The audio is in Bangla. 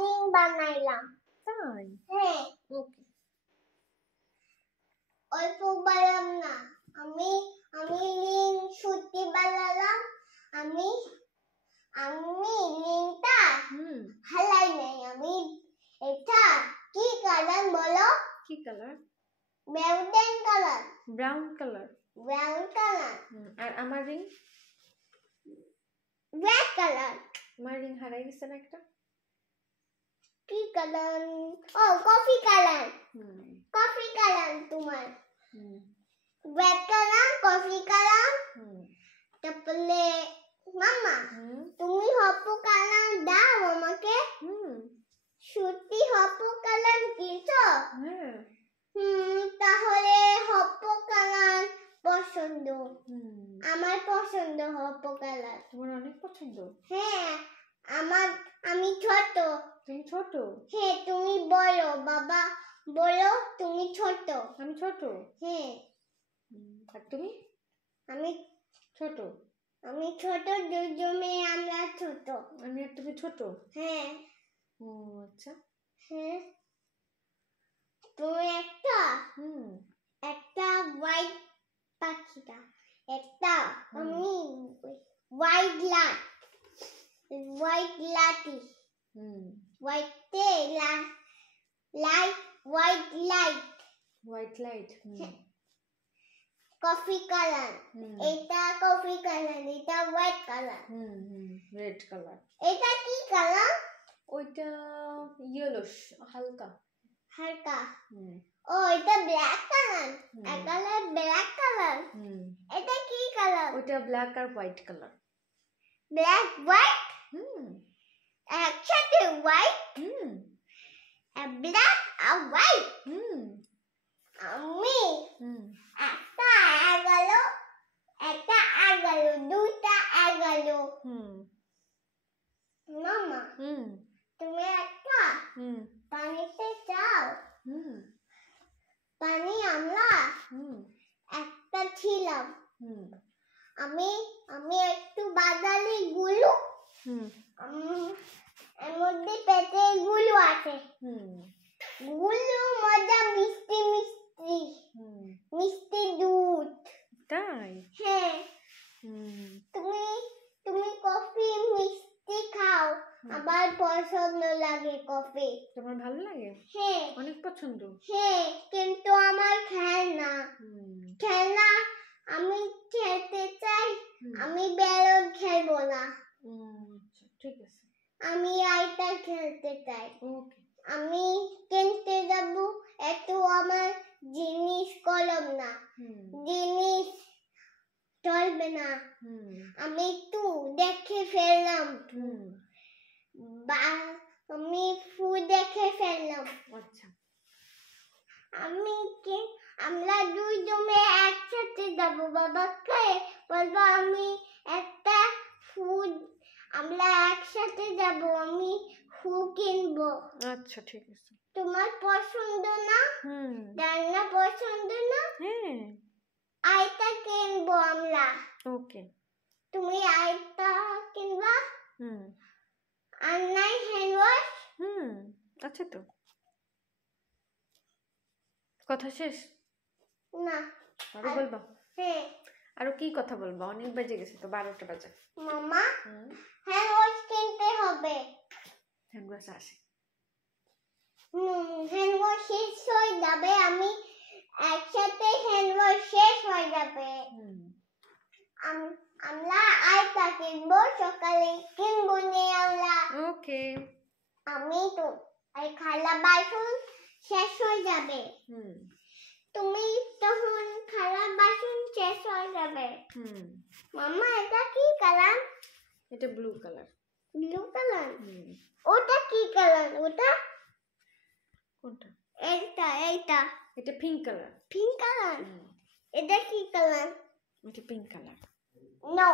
লিঙ্ক বানাইলাম। তাই? হ্যাঁ। ওকে। অল্প বানালাম না, আমি লিঙ্ক সত্যি বানালাম। আমি লিঙ্কটা হালাই নাই। আমি এটা কি কালার বলো? কি colour? Brown colour. Brown colour. Brown colour. আর আমার রিং? Black colour. আমার রিং হারাই গেছে না একটা? কি কালার? ও কফি কালার। কফি কালার তোমার। Black colour, coffee colour. তারপরে মামা তুমি হপু কালার দাও আমাকে। সত্যি হপু কালার দিছো? তাহলে হপু কালার পছন্দ। আমার পছন্দ হপু কালার। তোমার অনেক পছন্দ? হ্যাঁ, আমি ছোট। তুমি ছোট? হ্যাঁ, তুমি বলো বাবা, বলো তুমি ছোট। আমি ছোট? হ্যাঁ। আর তুমি? আমি ছোট। আমি ছোট, দুজনে আমরা ছোট। আমি আর তুমি ছোট? হ্যাঁ। ও আচ্ছা। হ্যাঁ। তুমি একটা হোয়াইট পাখিটা, একটা আমি হোয়াইট লাঠি। হোয়াইটে light, white light. Coffee colour. এটা কফি কালার, এটা হোয়াইট কালার। Red colour. এটা কি কালার? ওইটা ইয়েলো, হালকা। ও এটা ব্ল্যাক কালার। এটা ব্ল্যাক কালার। এটা কি কালার? ওইটা ব্ল্যাক আর হোয়াইট কালার। Black white? একসাথে হোয়াইট? ব্ল্যাক আর হোয়াইট? আমি একটা 11, দুটা 11। মামা তুমি একটা পানিতে যাও। পানি আমরা একটা ছিলাম। আমি একটু বাদালি গুলো, এর মধ্যে পেটে গুলো আছে। গুলো মজা মিষ্টি মিষ্টি, মিষ্টি দুধ। তাই? হ্যাঁ। তুমি কফি মিষ্টি খাও, আমার পছন্দ লাগে কফি। তোমার ভালো লাগে? হ্যাঁ। অনেক পছন্দ? হ্যাঁ, কিন্তু আমার খেলনা আমি খেলতে চাই। আমি বেলুন খেলবো না। আচ্ছা ঠিক আছে। আমি আইটা খেলতে চাই। ওকে। আমি কিনতে যাব, একটু আমার জিনিস কলম না, জিনিস চলবে না। আমি একটু দেখে ফেললাম। আমি ফুল দেখে ফেললাম। আচ্ছা। আমরা দুইজনে একসাথে যাব। বাবাকে বলবো আমি একটা ফুল, আমরা একসাথে যাব, আমি ফুল কিনবো। আচ্ছা ঠিক আছে। তোমার পছন্দ না? রান্না পছন্দ না? হ্যাঁ। আইটা কিনবো আমরা। ওকে। তুমি আইটা কিনবা? আর নাই হ্যান্ড ওয়াশ? আচ্ছা তো। কথা শেষ? না। আরো বলবা? হ্যাঁ। আরো কি কথা বলবা? অনেক বাজে গেছে তো, 12টা বাজে। মামা হ্যান্ড ওয়াশ কিনতে হবে। হ্যান্ড ওয়াশ আসে? হ্যান্ড ওয়াশ শেষ হয়ে যাবে, আমি একসাথে হ্যান্ড ওয়াশ শেষ হয়ে যাবে। আমরা আইটা কিনবো, সকালে কিনবো নে আমরা। ওকে। আমি তো এই খালা বাসন শেষ হয়ে যাবে। তুমি তখন খালা বাসন শেষ হয়ে যাবে। মামা এটা কি কালার? এটা ব্লু কালার। Blue colour? ওটা কি কালার? ওটা কোনটা? এইটা। এটা পিঙ্ক কালার। Pink colour? এটা কি কালার? এটা পিঙ্ক কালার। No.